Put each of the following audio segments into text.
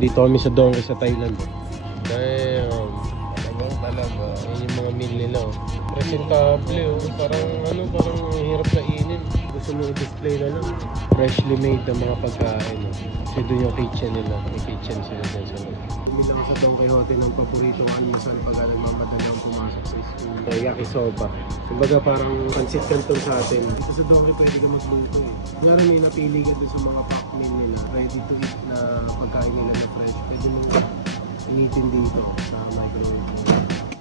Dito kami sa Donkey sa Thailand. Damn. Talaga. Yan yung mga meal nila. Presentable Parang parang hirap kainin. Gusto mo i-display na lang. Freshly made na mga pagkain. Kasi doon yung kitchen nila. May kitchen sila dyan sa loob. Bumili sa Don Quixote ng paboritong almusal pag nagmamadalang pumasok sa school. Yakisoba. Kumbaga parang pansit canton sa atin. Dito sa Donkey pwede ka magluto Ngayon may napili ka doon sa mga pack meal nila. Ready to eat na pagkain nila na fresh. Pwede mo initin dito sa microwave.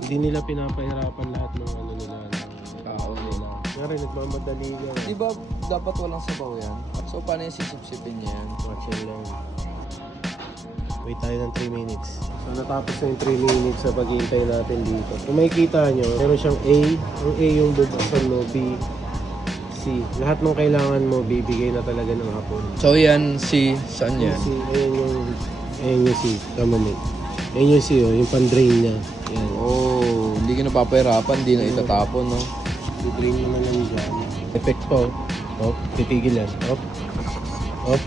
Hindi nila pinapahirapan lahat ng nila ng tao nila. Ngayon nagmamadali nila. Di ba dapat walang sabaw yan? So paano yung sisip-sipin niya yan? Watch lang. Wait tayo ng 3 minutes. So natapos na yung 3 minutes sa paghihintay natin dito. Kung makikita nyo, meron siyang A. Ang A yung bubuksan mo, B, C. Lahat ng kailangan mo, bibigay na talaga ng hapon. So yan, si saan yan? C, ayan yung C. Tama mo. Ayan yung C, yung pan-drain niya. Yan. Oh, hindi ka napapahirapan, hindi na itatapon, no? I-drain mo na lang dyan. Effect po. Op, titigil yan. Op. Op.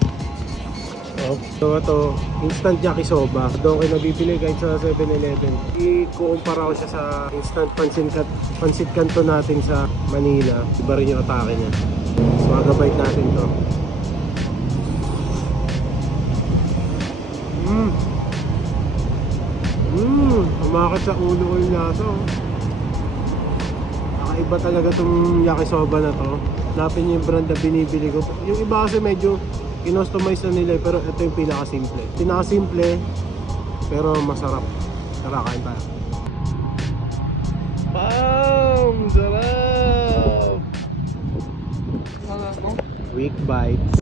Op. So ito, instant yakisoba. Doon kayo nabibili kahit sa 7-Eleven. I-kumpara ko siya sa instant pansit canton natin sa Manila. Iba rin yung atake niya. So magabite natin to. Umakit sa ulo ko yung lasa. Nakaiba talaga tong yakisoba na to. Hanapin niyo yung brand na binibili ko. Yung iba kasi medyo kinustomize na nila pero ito yung pinakasimple. Pinakasimple pero masarap. Tara, kain tayo. Bam! Sarap! Weak bite.